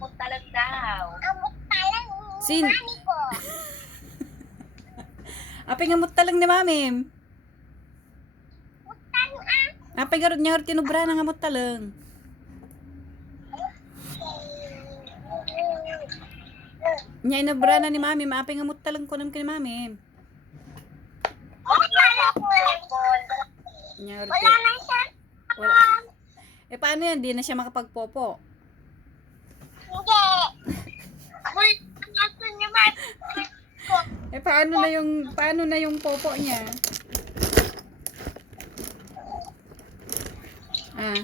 Amot talag daw. Amot talang Sin- mami ko. Apay ngamot talang ni mami. Utang Apay garod niya tinubra ng ngamot talang. Nya inubra na ni mami, maapay ngamot talang ko nam kini mami. Nya Wala na siya. Wala. Paano yan? Di na siya makapagpopo. Hindi. Uy, ako naman. Paano na yung popo niya? Ah,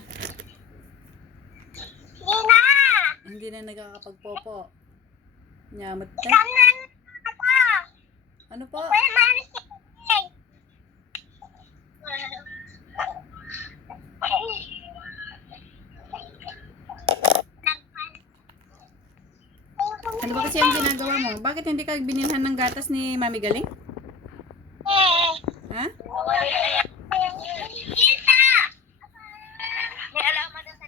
Hindi na. hindi na nagkakapagpopo. Nyamot ka? Kanan ako. Ano po? Wala man siya. Ano ba kasi ang ginagawa mo? Bakit hindi ka binilhan ng gatas ni Mami Galing? Ha? Kita. May alaman na sa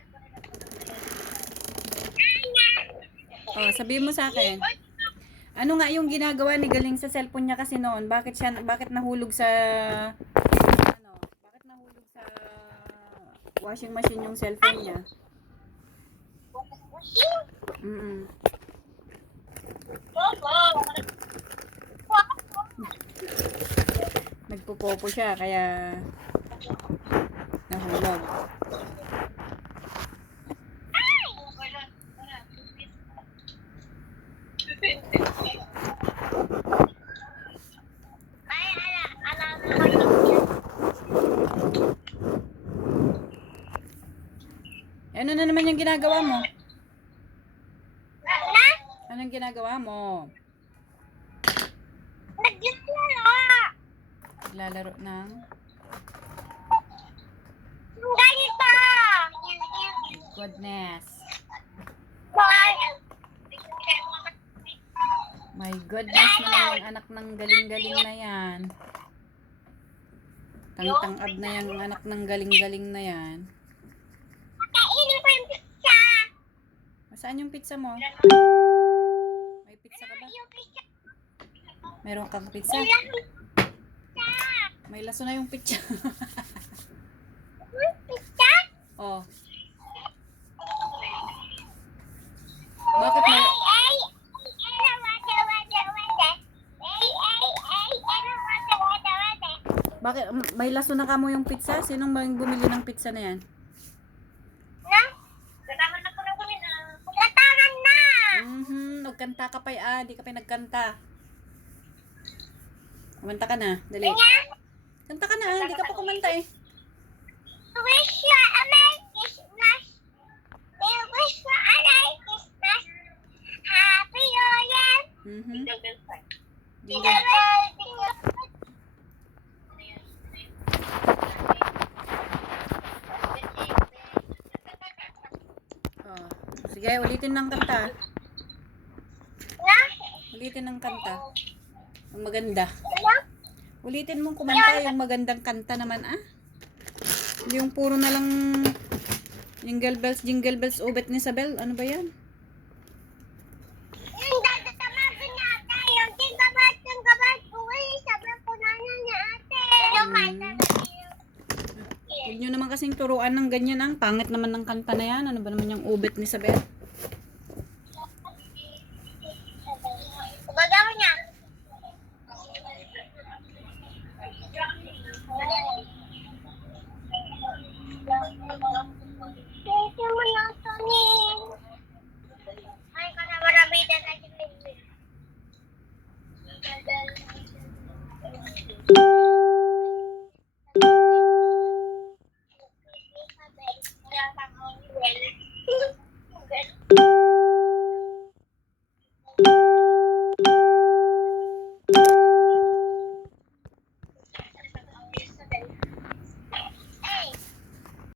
Oh, sabihin mo sa akin. Ano nga yung ginagawa ni Galing sa cellphone niya kasi noon? Bakit nahulog sa bakit nahulog sa washing machine yung cellphone niya? Nagpupopo siya kaya nahulog. Ano na naman yung ginagawa mo? Anong ginagawa mo? Naglalaro ng Ganito. goodness. My goodness naman yung anak ng galing-galing na yan. Tang-tangab na yung anak ng galing-galing na yan. Kainin ko yung pizza. Saan yung pizza mo? May pizza ka ba? Yung pizza. Meron kang pizza? May laso na yung pizza. Pizza? Oh. Bakit may... Bakit may laso na kamo yung pizza? Sinong bumili ng pizza na yan? Kataman na ko na kunin na. Latangan na! Nagkanta ka pa di ka pa nagkanta. Kumanta ka na, dali. Kanta ka na, hindi ka pa kumanta eh. Wish you a Merry Christmas. We wish you a Merry Christmas. Happy New Year. Jingle bell time. Jingle. Oh. Sige, ulitin ng kanta. Ulitin ng kanta. Ang maganda. Ulitin mong kumanta yung magandang kanta naman Hindi yung puro na lang jingle bells, ubet ni Isabel. Ano ba yan? Yung dadatamadin niya ate. Yung tinggabat. Uy, sabi ko na niya ate. Yung kanta na yun. Huwag nyo naman kasing turuan ng ganyan pangit naman ng kanta na yan. Ano ba naman yung ubet ni Isabel?